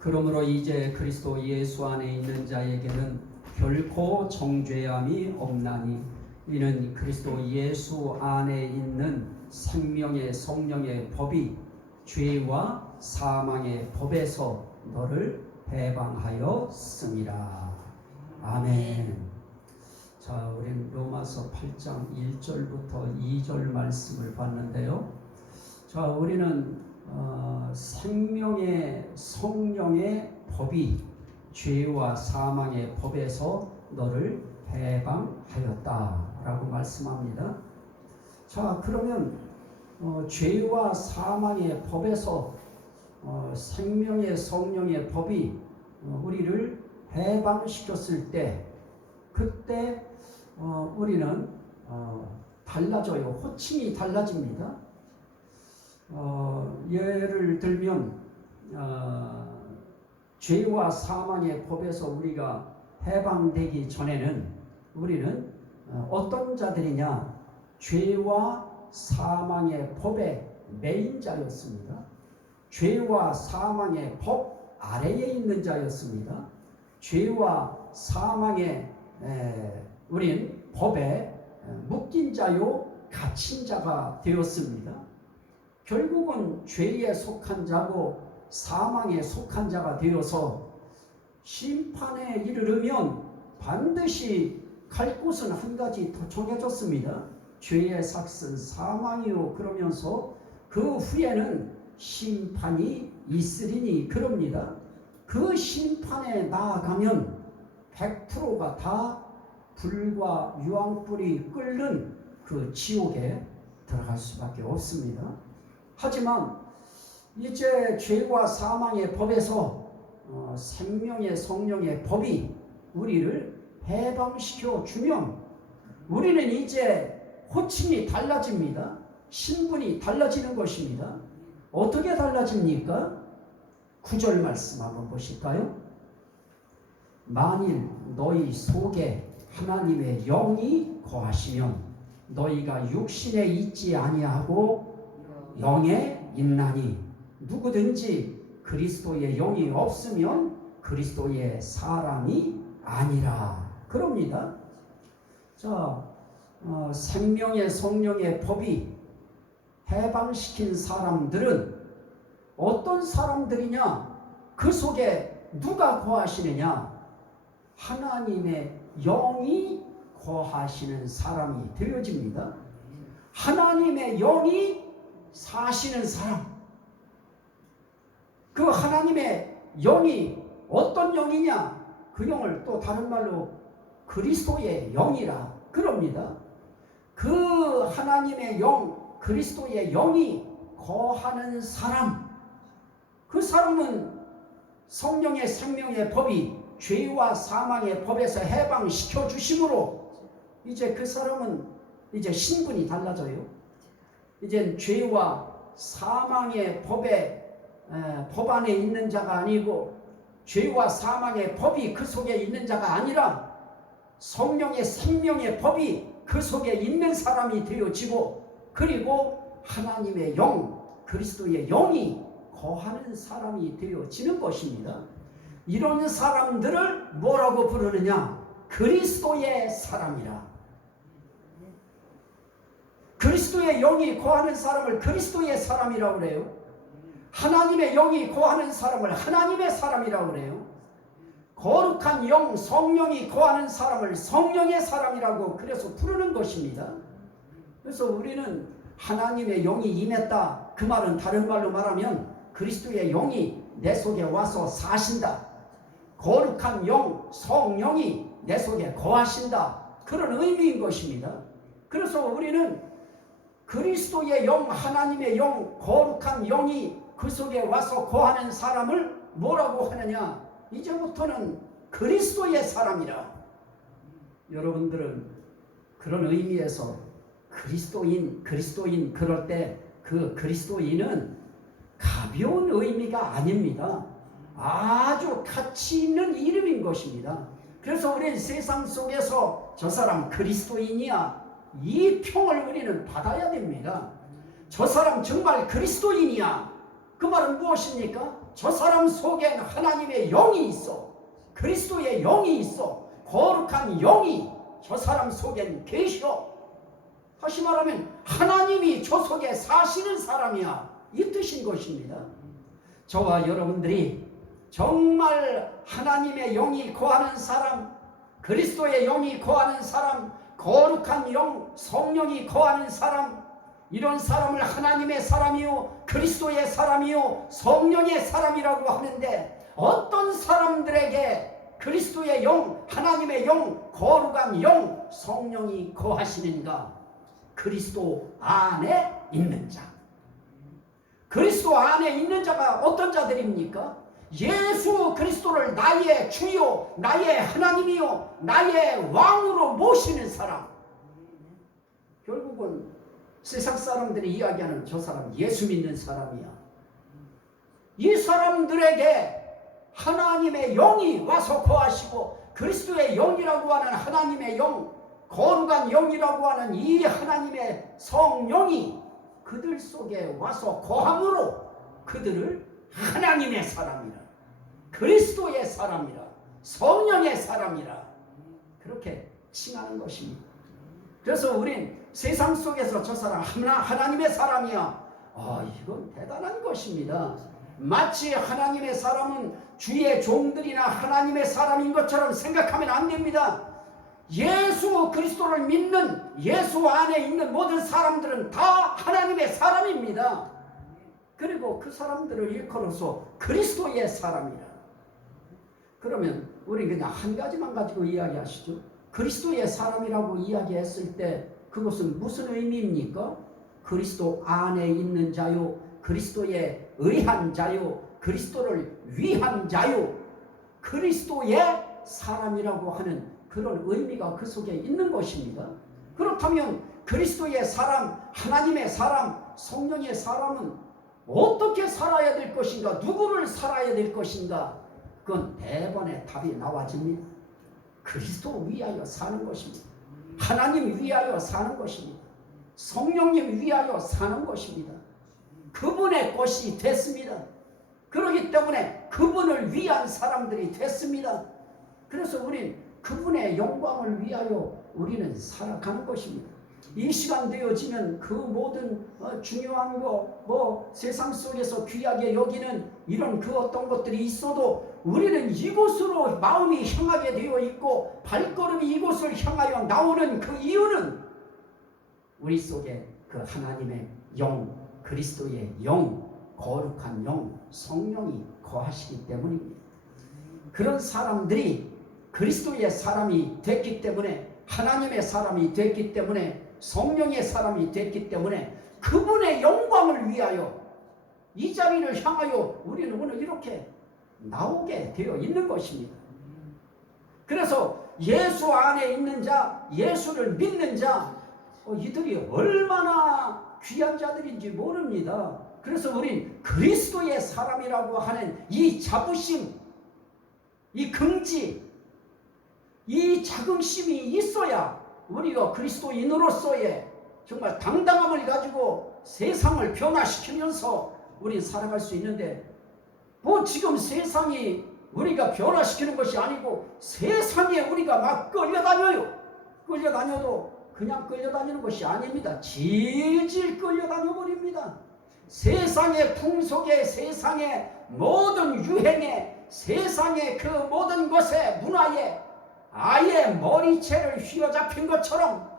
그러므로 이제 그리스도 예수 안에 있는 자에게는 결코 정죄함이 없나니 이는 그리스도 예수 안에 있는 생명의 성령의 법이 죄와 사망의 법에서 너를 해방하였음이라. 아멘. 자, 우리는 로마서 8장 1절부터 2절 말씀을 봤는데요. 자, 우리는 생명의 성령의 법이 죄와 사망의 법에서 너를 해방하였다라고 말씀합니다. 자, 그러면 죄와 사망의 법에서 생명의 성령의 법이 우리를 해방시켰을 때 그때 우리는 달라져요. 호칭이 달라집니다. 예를 들면 죄와 사망의 법에서 우리가 해방되기 전에는 우리는 어떤 자들이냐? 죄와 사망의 법의 매인자였습니다. 죄와 사망의 법 아래에 있는 자였습니다. 죄와 사망의 우린 법에 묶인 자요 갇힌 자가 되었습니다. 결국은 죄에 속한 자고 사망에 속한 자가 되어서 심판에 이르르면 반드시 갈 곳은 한 가지 더 정해졌습니다. 죄의 삭은 사망이요 그러면서 그 후에는 심판이 있으리니 그럽니다. 그 심판에 나아가면 100%가 다 불과 유황불이 끓는 그 지옥에 들어갈 수밖에 없습니다. 하지만 이제 죄와 사망의 법에서 생명의 성령의 법이 우리를 해방시켜 주면 우리는 이제 호칭이 달라집니다. 신분이 달라지는 것입니다. 어떻게 달라집니까? 9절 말씀 한번 보실까요? 만일 너희 속에 하나님의 영이 거하시면 너희가 육신에 있지 아니하고 영에 있나니 누구든지 그리스도의 영이 없으면 그리스도의 사람이 아니라 그럽니다. 자, 생명의 성령의 법이 해방시킨 사람들은 어떤 사람들이냐? 그 속에 누가 거하시느냐? 하나님의 영이 거하시는 사람이 되어집니다. 하나님의 영이 사시는 사람. 그 하나님의 영이 어떤 영이냐? 그 영을 또 다른 말로 그리스도의 영이라 그럽니다. 그 하나님의 영, 그리스도의 영이 거하는 사람, 그 사람은 성령의 생명의 법이 죄와 사망의 법에서 해방시켜 주심으로 이제 그 사람은 이제 신분이 달라져요. 이제 죄와 사망의 법 안에 있는 자가 아니고 죄와 사망의 법이 그 속에 있는 자가 아니라 성령의 생명의 법이 그 속에 있는 사람이 되어지고 그리고 하나님의 영, 그리스도의 영이 거하는 사람이 되어지는 것입니다. 이런 사람들을 뭐라고 부르느냐? 그리스도의 사람이라. 그리스도의 영이 거하는 사람을 그리스도의 사람이라고 그래요. 하나님의 영이 거하는 사람을 하나님의 사람이라고 그래요. 거룩한 영, 성령이 거하는 사람을 성령의 사람이라고 그래서 부르는 것입니다. 그래서 우리는 하나님의 영이 임했다. 그 말은 다른 말로 말하면 그리스도의 영이 내 속에 와서 사신다. 거룩한 영, 성령이 내 속에 거하신다. 그런 의미인 것입니다. 그래서 우리는 그리스도의 영, 하나님의 영, 거룩한 영이 그 속에 와서 거하는 사람을 뭐라고 하느냐? 이제부터는 그리스도의 사람이라. 여러분들은 그런 의미에서 그리스도인 그럴 때 그 그리스도인은 가벼운 의미가 아닙니다. 아주 가치 있는 이름인 것입니다. 그래서 우리는 세상 속에서 저 사람 그리스도인이야, 이 평을 우리는 받아야 됩니다. 저 사람 정말 그리스도인이야. 그 말은 무엇입니까? 저 사람 속엔 하나님의 영이 있어. 그리스도의 영이 있어. 거룩한 영이 저 사람 속엔 계셔. 다시 말하면 하나님이 저 속에 사시는 사람이야. 이 뜻인 것입니다. 저와 여러분들이 정말 하나님의 영이 거하는 사람, 그리스도의 영이 거하는 사람, 거룩한 영, 성령이 거하는 사람, 이런 사람을 하나님의 사람이요, 그리스도의 사람이요, 성령의 사람이라고 하는데, 어떤 사람들에게 그리스도의 영, 하나님의 영, 거룩한 영, 성령이 거하시는가? 그리스도 안에 있는 자. 그리스도 안에 있는 자가 어떤 자들입니까? 예수 그리스도를 나의 주요, 나의 하나님이요, 나의 왕으로 모시는 사람. 결국은 세상 사람들이 이야기하는 저 사람 예수 믿는 사람이야. 이 사람들에게 하나님의 영이 와서 거하시고, 그리스도의 영이라고 하는 하나님의 영, 거룩한 영이라고 하는 이 하나님의 성령이 그들 속에 와서 거함으로 그들을 하나님의 사람이라, 그리스도의 사람이라, 성령의 사람이라 그렇게 칭하는 것입니다. 그래서 우린 세상 속에서 저 사람 하나님의 사람이야, 이건 대단한 것입니다. 마치 하나님의 사람은 주의 종들이나 하나님의 사람인 것처럼 생각하면 안 됩니다. 예수 그리스도를 믿는, 예수 안에 있는 모든 사람들은 다 하나님의 사람입니다. 그리고 그 사람들을 일컬어서 그리스도의 사람이라. 그러면 우리 그냥 한 가지만 가지고 이야기하시죠. 그리스도의 사람이라고 이야기했을 때 그것은 무슨 의미입니까? 그리스도 안에 있는 자요, 그리스도에 의한 자요, 그리스도를 위한 자요, 그리스도의 사람이라고 하는 그런 의미가 그 속에 있는 것입니다. 그렇다면 그리스도의 사람, 하나님의 사람, 성령의 사람은 어떻게 살아야 될 것인가? 누구를 살아야 될 것인가? 그건 대번에 답이 나와집니다. 그리스도 위하여 사는 것입니다. 하나님 위하여 사는 것입니다. 성령님 위하여 사는 것입니다. 그분의 것이 됐습니다. 그렇기 때문에 그분을 위한 사람들이 됐습니다. 그래서 우린 그분의 영광을 위하여 우리는 살아가는 것입니다. 이 시간 되어지면 그 모든 중요한 거, 세상 속에서 귀하게 여기는 이런 그 어떤 것들이 있어도 우리는 이곳으로 마음이 향하게 되어 있고 발걸음이 이곳을 향하여 나오는 그 이유는 우리 속에 그 하나님의 영, 그리스도의 영, 거룩한 영, 성령이 거하시기 때문입니다. 그런 사람들이 그리스도의 사람이 됐기 때문에, 하나님의 사람이 됐기 때문에, 성령의 사람이 됐기 때문에 그분의 영광을 위하여 이 자리를 향하여 우리는 오늘 이렇게 나오게 되어 있는 것입니다. 그래서 예수 안에 있는 자, 예수를 믿는 자, 이들이 얼마나 귀한 자들인지 모릅니다. 그래서 우린 그리스도의 사람이라고 하는 이 자부심, 이 긍지, 이 자긍심이 있어야 우리가 그리스도인으로서의 정말 당당함을 가지고 세상을 변화시키면서 우리 살아갈 수 있는데, 지금 세상이 우리가 변화시키는 것이 아니고 세상에 우리가 막 끌려다녀요. 끌려다녀도 그냥 끌려다니는 것이 아닙니다. 질질 끌려다녀버립니다. 세상의 풍속에, 세상의 모든 유행에, 세상의 그 모든 것에, 문화에 아예 머리채를 휘어잡힌 것처럼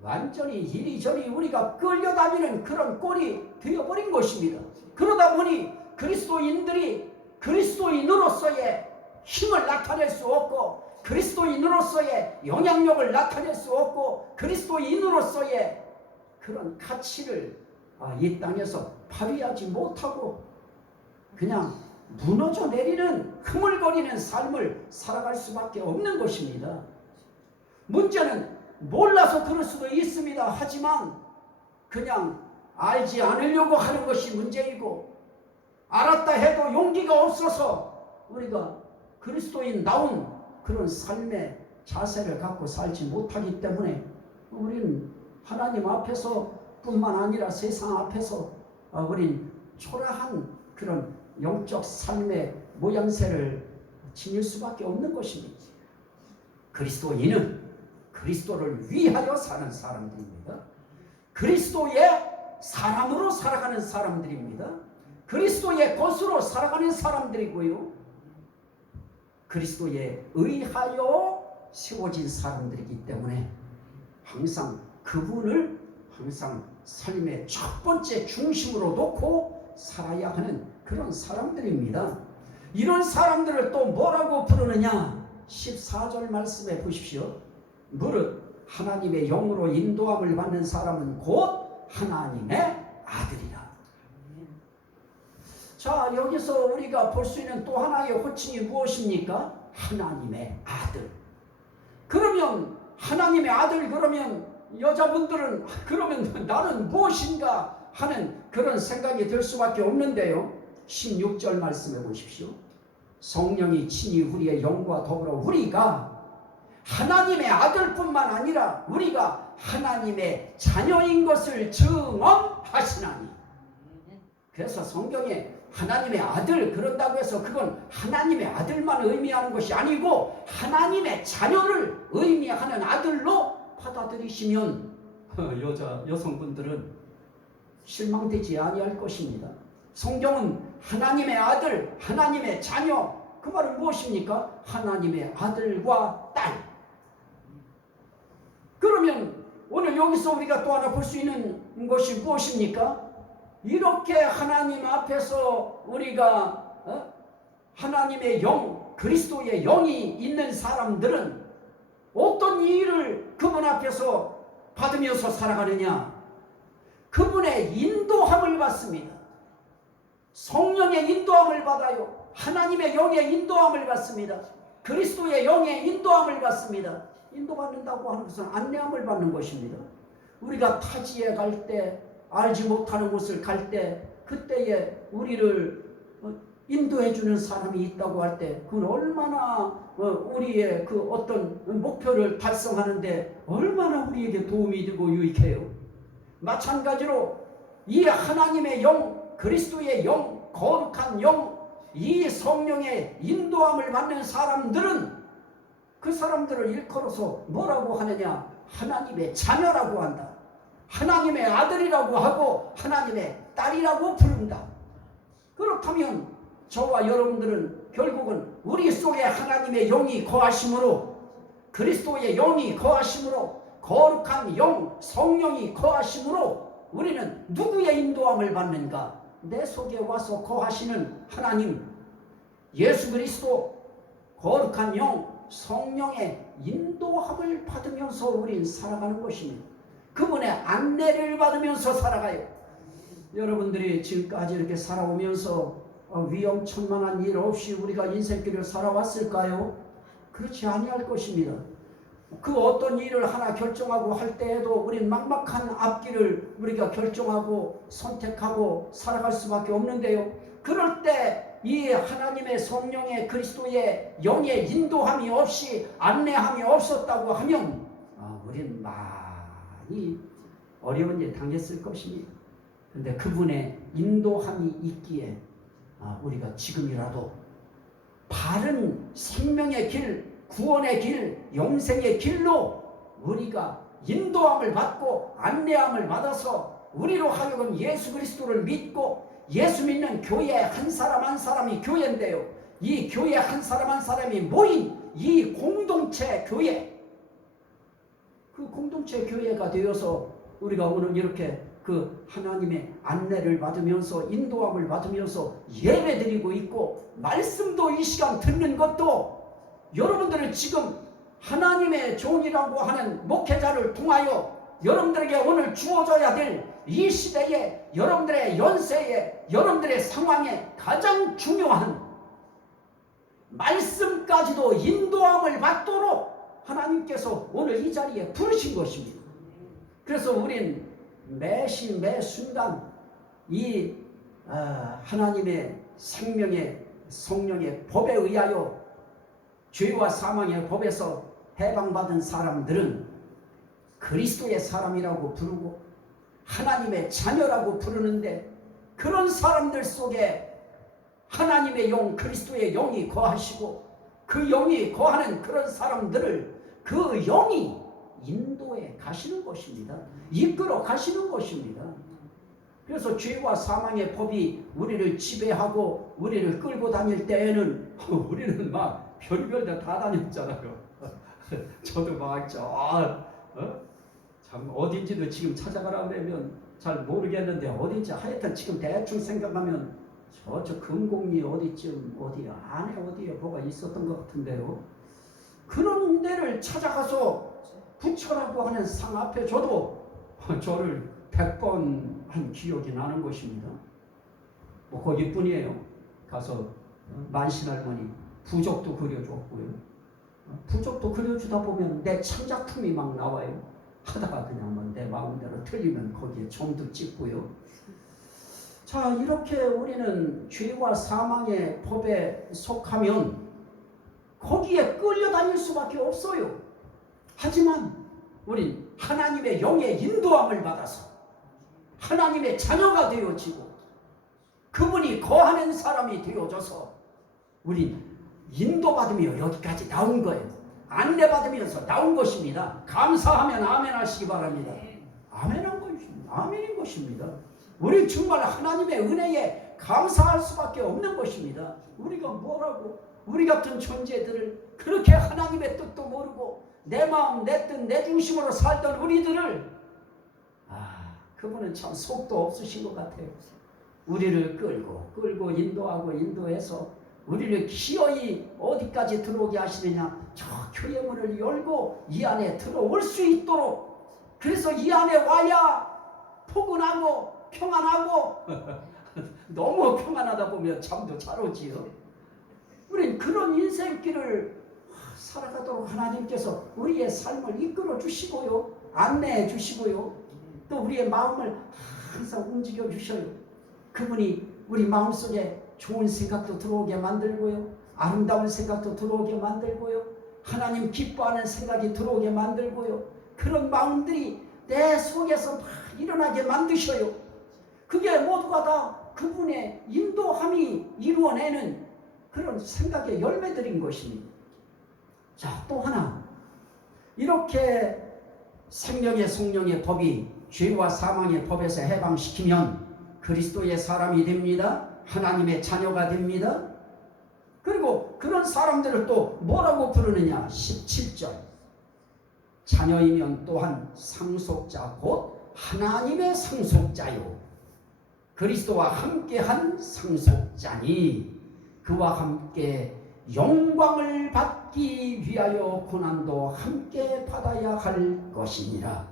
완전히 이리저리 우리가 끌려다니는 그런 꼴이 되어버린 것입니다. 그러다 보니 그리스도인들이 그리스도인으로서의 힘을 나타낼 수 없고, 그리스도인으로서의 영향력을 나타낼 수 없고, 그리스도인으로서의 그런 가치를 이 땅에서 발휘하지 못하고 그냥 무너져 내리는 흐물거리는 삶을 살아갈 수밖에 없는 것입니다. 문제는 몰라서 그럴 수도 있습니다. 하지만 그냥 알지 않으려고 하는 것이 문제이고, 알았다 해도 용기가 없어서 우리가 그리스도인 나온 그런 삶의 자세를 갖고 살지 못하기 때문에 우리는 하나님 앞에서 뿐만 아니라 세상 앞에서 우린 초라한 그런 영적 삶의 모양새를 지닐 수밖에 없는 것입니다. 그리스도인은 그리스도를 위하여 사는 사람들입니다. 그리스도의 사람으로 살아가는 사람들입니다. 그리스도의 것으로 살아가는 사람들이고요. 그리스도에 의하여 세워진 사람들이기 때문에 항상 그분을 항상 삶의 첫 번째 중심으로 놓고 살아야 하는 그런 사람들입니다. 이런 사람들을 또 뭐라고 부르느냐? 14절 말씀해 보십시오. 무릇 하나님의 영으로 인도함을 받는 사람은 곧 하나님의 아들이라. 자, 여기서 우리가 볼 수 있는 또 하나의 호칭이 무엇입니까? 하나님의 아들. 그러면 하나님의 아들, 그러면 여자분들은 그러면 나는 무엇인가 하는 그런 생각이 들 수밖에 없는데요. 16절 말씀해 보십시오. 성령이 친히 우리의 영과 더불어 우리가 하나님의 아들뿐만 아니라 우리가 하나님의 자녀인 것을 증언하시나니. 그래서 성경에 하나님의 아들 그런다고 해서 그건 하나님의 아들만 의미하는 것이 아니고 하나님의 자녀를 의미하는 아들로 받아들이시면 여성분들은 실망되지 아니할 것입니다. 성경은 하나님의 아들, 하나님의 자녀, 그 말은 무엇입니까? 하나님의 아들과 딸. 그러면 오늘 여기서 우리가 또 하나 볼 수 있는 것이 무엇입니까? 이렇게 하나님 앞에서 우리가 하나님의 영, 그리스도의 영이 있는 사람들은 어떤 일을 그분 앞에서 받으면서 살아가느냐? 그분의 인도함을 받습니다. 성령의 인도함을 받아요. 하나님의 영의 인도함을 받습니다. 그리스도의 영의 인도함을 받습니다. 인도받는다고 하는 것은 안내함을 받는 것입니다. 우리가 타지에 갈 때, 알지 못하는 곳을 갈 때, 그때에 우리를 인도해 주는 사람이 있다고 할 때 그건 얼마나 우리의 그 어떤 목표를 달성하는데 얼마나 우리에게 도움이 되고 유익해요. 마찬가지로 이 하나님의 영, 그리스도의 영, 거룩한 영, 이 성령의 인도함을 받는 사람들은 그 사람들을 일컬어서 뭐라고 하느냐? 하나님의 자녀라고 한다. 하나님의 아들이라고 하고 하나님의 딸이라고 부른다. 그렇다면 저와 여러분들은 결국은 우리 속에 하나님의 영이 거하심으로, 그리스도의 영이 거하심으로, 거룩한 영, 성령이 거하심으로 우리는 누구의 인도함을 받는가? 내 속에 와서 거하시는 하나님, 예수 그리스도, 거룩한 영, 성령의 인도함을 받으면서 우린 살아가는 것입니다. 그분의 안내를 받으면서 살아가요. 여러분들이 지금까지 이렇게 살아오면서 위험천만한 일 없이 우리가 인생길을 살아왔을까요? 그렇지 아니할 것입니다. 그 어떤 일을 하나 결정하고 할 때에도 우린 막막한 앞길을 우리가 결정하고 선택하고 살아갈 수밖에 없는데요. 그럴 때 이 하나님의 성령의 그리스도의 영의 인도함이 없이 안내함이 없었다고 하면 우린 많이 어려운 일 당했을 것입니다. 그런데 그분의 인도함이 있기에 우리가 지금이라도 바른 생명의 길, 구원의 길, 영생의 길로 우리가 인도함을 받고 안내함을 받아서 우리로 하여금 예수 그리스도를 믿고 예수 믿는 교회 한 사람 한 사람이 교회인데요. 이 교회 한 사람 한 사람이 모인 이 공동체 교회, 그 공동체 교회가 되어서 우리가 오늘 이렇게 그 하나님의 안내를 받으면서 인도함을 받으면서 예배드리고 있고 말씀도 이 시간 듣는 것도 여러분들은 지금 하나님의 종이라고 하는 목회자를 통하여 여러분들에게 오늘 주어져야 될 이 시대에 여러분들의 연세에 여러분들의 상황에 가장 중요한 말씀까지도 인도함을 받도록 하나님께서 오늘 이 자리에 부르신 것입니다. 그래서 우린 매시 매순간 이 하나님의 생명의 성령의 법에 의하여 죄와 사망의 법에서 해방받은 사람들은 그리스도의 사람이라고 부르고 하나님의 자녀라고 부르는데, 그런 사람들 속에 하나님의 영 그리스도의 영이 거하시고 그 영이 거하는 그런 사람들을 그 영이 인도해 가시는 것입니다. 이끌어 가시는 것입니다. 그래서 죄와 사망의 법이 우리를 지배하고 우리를 끌고 다닐 때에는 우리는 막 별별 데 다 다녔잖아요. 저도 참 어딘지도 지금 찾아가라 그러면 잘 모르겠는데 어딘지 하여튼 지금 대충 생각하면 저 금곡리 어디쯤 어디 안에 어디에 뭐가 있었던 것 같은데요. 그런 데를 찾아가서 부처라고 하는 상 앞에 저를 100번 한 기억이 나는 것입니다. 뭐 거기뿐이에요. 가서 만신할머니 부적도 그려줬고요. 부적도 그려주다 보면 내 창작품이 막 나와요. 하다가 그냥 뭐 내 마음대로 틀리면 거기에 점도 찍고요. 자, 이렇게 우리는 죄와 사망의 법에 속하면 거기에 끌려다닐 수밖에 없어요. 하지만 우린 하나님의 영의 인도함을 받아서 하나님의 자녀가 되어지고 그분이 거하는 사람이 되어져서 우린 인도받으며 여기까지 나온 거예요. 안내받으면서 나온 것입니다. 감사하면 아멘 하시기 바랍니다. 아멘한 것입니다. 아멘인 것입니다. 우리 정말 하나님의 은혜에 감사할 수밖에 없는 것입니다. 우리가 뭐라고 우리 같은 존재들을 그렇게 하나님의 뜻도 모르고 내 마음 내 뜻 내 중심으로 살던 우리들을 그분은 참 속도 없으신 것 같아요. 우리를 끌고 인도하고 인도해서 우리를 기어이 어디까지 들어오게 하시느냐. 저 교회 문을 열고 이 안에 들어올 수 있도록, 그래서 이 안에 와야 포근하고 평안하고 너무 평안하다 보면 잠도 잘 오지요. 우린 그런 인생길을 살아가도록 하나님께서 우리의 삶을 이끌어 주시고요, 안내해 주시고요, 또 우리의 마음을 항상 움직여 주셔요. 그분이 우리 마음속에 좋은 생각도 들어오게 만들고요, 아름다운 생각도 들어오게 만들고요, 하나님 기뻐하는 생각이 들어오게 만들고요, 그런 마음들이 내 속에서 막 일어나게 만드셔요. 그게 모두가 다 그분의 인도함이 이루어내는 그런 생각의 열매들인 것입니다. 자, 또 하나, 이렇게 생명의 성령의 법이 죄와 사망의 법에서 해방시키면 그리스도의 사람이 됩니다. 하나님의 자녀가 됩니다. 그리고 그런 사람들을 또 뭐라고 부르느냐? 17절, 자녀이면 또한 상속자 곧 하나님의 상속자요 그리스도와 함께한 상속자니 그와 함께 영광을 받기 위하여 고난도 함께 받아야 할 것이니라.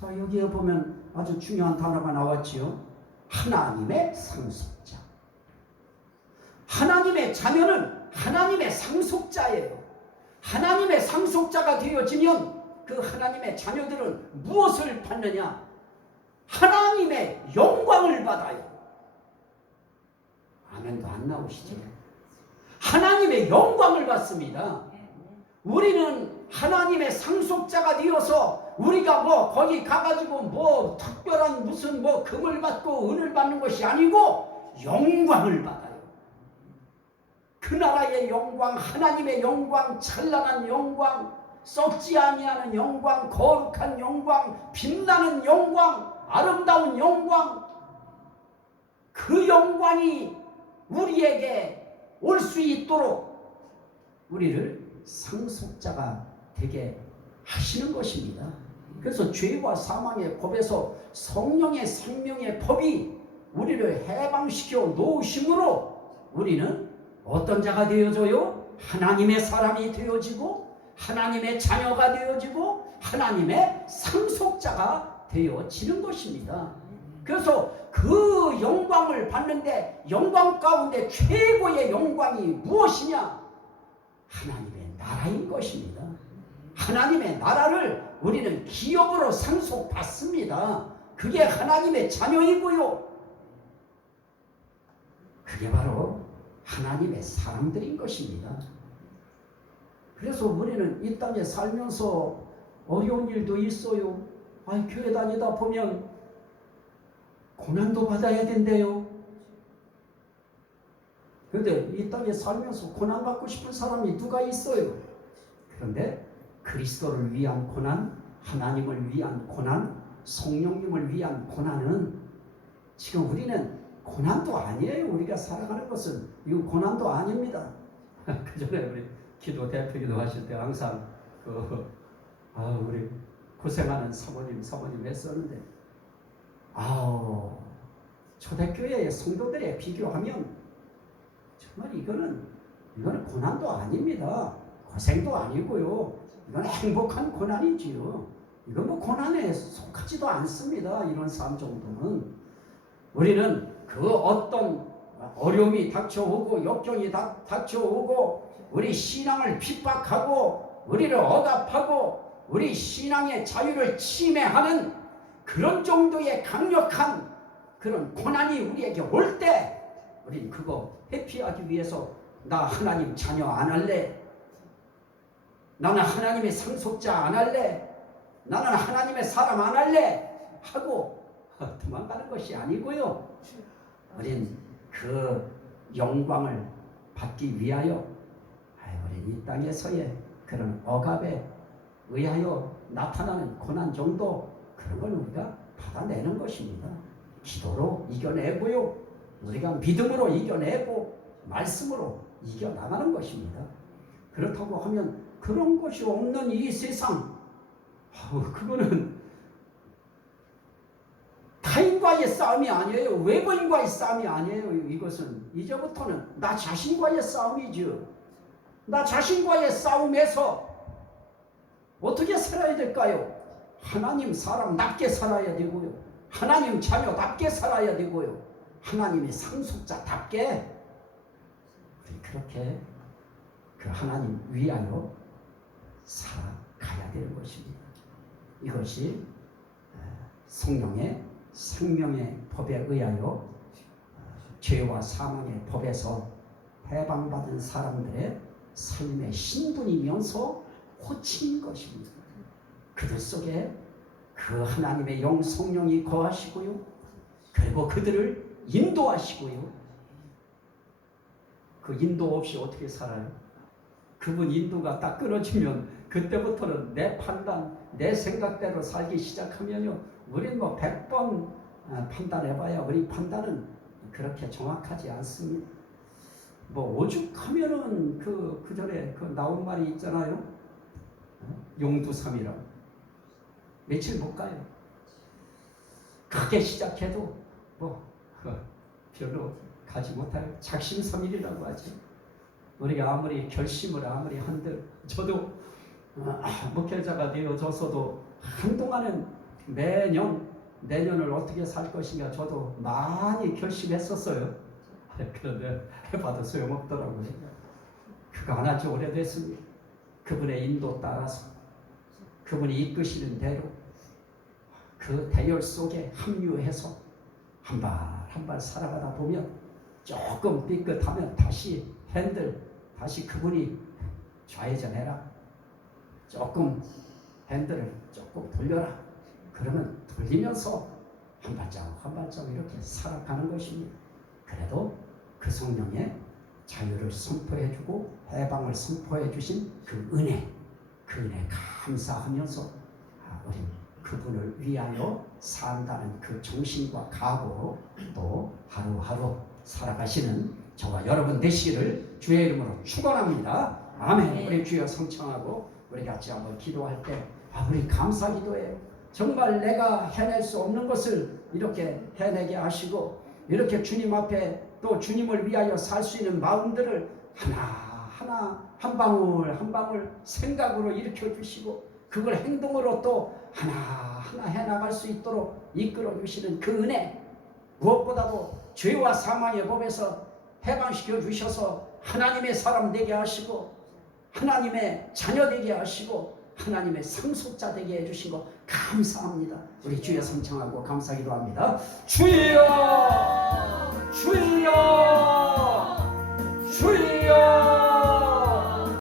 자, 여기에 보면 아주 중요한 단어가 나왔지요. 하나님의 상속자. 하나님의 자녀는 하나님의 상속자예요. 하나님의 상속자가 되어지면 그 하나님의 자녀들은 무엇을 받느냐? 하나님의 영광을 받아요. 아멘도 안 나오시죠? 하나님의 영광을 받습니다. 우리는 하나님의 상속자가 되어서 우리가 뭐 거기 가가지고 뭐 특별한 무슨 뭐 금을 받고 은을 받는 것이 아니고 영광을 받아요. 그 나라의 영광, 하나님의 영광, 찬란한 영광, 썩지 아니하는 영광, 거룩한 영광, 빛나는 영광, 아름다운 영광, 그 영광이 우리에게 올 수 있도록 우리를 상속자가 되게 하시는 것입니다. 그래서 죄와 사망의 법에서 성령의 생명의 법이 우리를 해방시켜 놓으심으로 우리는 어떤 자가 되어져요? 하나님의 사람이 되어지고 하나님의 자녀가 되어지고 하나님의 상속자가 되어지는 것입니다. 그래서 그 영광을 받는데 영광 가운데 최고의 영광이 무엇이냐? 하나님의 나라인 것입니다. 하나님의 나라를 우리는 기업으로 상속받습니다. 그게 하나님의 자녀이고요, 그게 바로 하나님의 사람들인 것입니다. 그래서 우리는 이 땅에 살면서 어려운 일도 있어요. 교회 다니다 보면 고난도 받아야 된대요. 그런데 이 땅에 살면서 고난받고 싶은 사람이 누가 있어요? 그런데 그리스도를 위한 고난, 하나님을 위한 고난, 성령님을 위한 고난은 지금 우리는 고난도 아니에요. 우리가 살아가는 것은 이건 고난도 아닙니다. 그 전에 우리 기도 대표기도 하실 때 항상 우리 고생하는 사모님 했었는데 초대교회의 성도들에 비교하면 정말 이거는 고난도 아닙니다. 고생도 아니고요. 이건 행복한 고난이지요. 이건 뭐 고난에 속하지도 않습니다. 이런 삶 정도는. 우리는 그 어떤 어려움이 닥쳐오고 역경이 닥쳐오고 우리 신앙을 핍박하고 우리를 억압하고 우리 신앙의 자유를 침해하는 그런 정도의 강력한 그런 고난이 우리에게 올 때 우린 그거 회피하기 위해서 나 하나님 자녀 안 할래. 나는 하나님의 상속자 안 할래. 나는 하나님의 사람 안 할래. 하고 도망가는 것이 아니고요. 우린 그 영광을 받기 위하여 우린 이 땅에서의 그런 억압에 의하여 나타나는 고난 정도 그런 걸 우리가 받아내는 것입니다. 기도로 이겨내고요. 우리가 믿음으로 이겨내고 말씀으로 이겨나가는 것입니다. 그렇다고 하면 그런 것이 없는 이 세상 그거는 타인과의 싸움이 아니에요. 외부인과의 싸움이 아니에요. 이것은 이제부터는 나 자신과의 싸움이죠. 나 자신과의 싸움에서 어떻게 살아야 될까요? 하나님 사람답게 살아야 되고요. 하나님 자녀답게 살아야 되고요. 하나님의 상속자답게 그렇게 그 하나님 위하여 살아가야 되는 것입니다. 이것이 성령의 생명의 법에 의하여 죄와 사망의 법에서 해방받은 사람들의 삶의 신분이면서 호칭인 것입니다. 그들 속에 그 하나님의 영 성령이 거하시고요. 그리고 그들을 인도하시고요. 그 인도 없이 어떻게 살아요? 그분 인도가 딱 끊어지면 그때부터는 내 판단, 내 생각대로 살기 시작하면요. 우린 뭐 100번 판단해봐야 우리 판단은 그렇게 정확하지 않습니다. 뭐 오죽하면은 그 전에 그 나온 말이 있잖아요. 용두삼이라 며칠 못 가요. 크게 시작해도 뭐 별로 가지 못할 작심삼일이라고 하죠. 우리가 아무리 결심을 아무리 한들 저도 목회자가 되어져서도 한동안은 내년을 어떻게 살 것인가 저도 많이 결심했었어요. 그런데 해봐도 소용없더라고요. 그거 안 한지 오래됐습니다. 그분의 인도 따라서 그분이 이끄시는 대로 그 대열 속에 합류해서 한 발 한 발 살아가다 보면 조금 삐끗하면 다시 핸들 다시 그분이 좌회전해라. 조금 핸들을 조금 돌려라. 그러면 돌리면서 한 발자국 한 발자국 이렇게 살아가는 것입니다. 그래도 그 성령의 자유를 선포해주고 해방을 선포해 주신 그 은혜 감사하면서 우리 그분을 위하여 산다는 그 정신과 각오로 또 하루하루 살아가시는 저와 여러분 되시기를 주의 이름으로 축원합니다. 아멘. 우리 주여 성청하고 우리 같이 한번 기도할 때 우리 감사 기도해요. 정말 내가 해낼 수 없는 것을 이렇게 해내게 하시고 이렇게 주님 앞에 또 주님을 위하여 살 수 있는 마음들을 하나하나 한 방울 한 방울 생각으로 일으켜 주시고 그걸 행동으로 또 하나하나 해나갈 수 있도록 이끌어 주시는 그 은혜 무엇보다도 죄와 사망의 법에서 해방시켜 주셔서 하나님의 사람 되게 하시고 하나님의 자녀 되게 하시고 하나님의 상속자 되게 해주신 거 감사합니다. 우리 주여 성청하고 감사기도 합니다. 주여 주여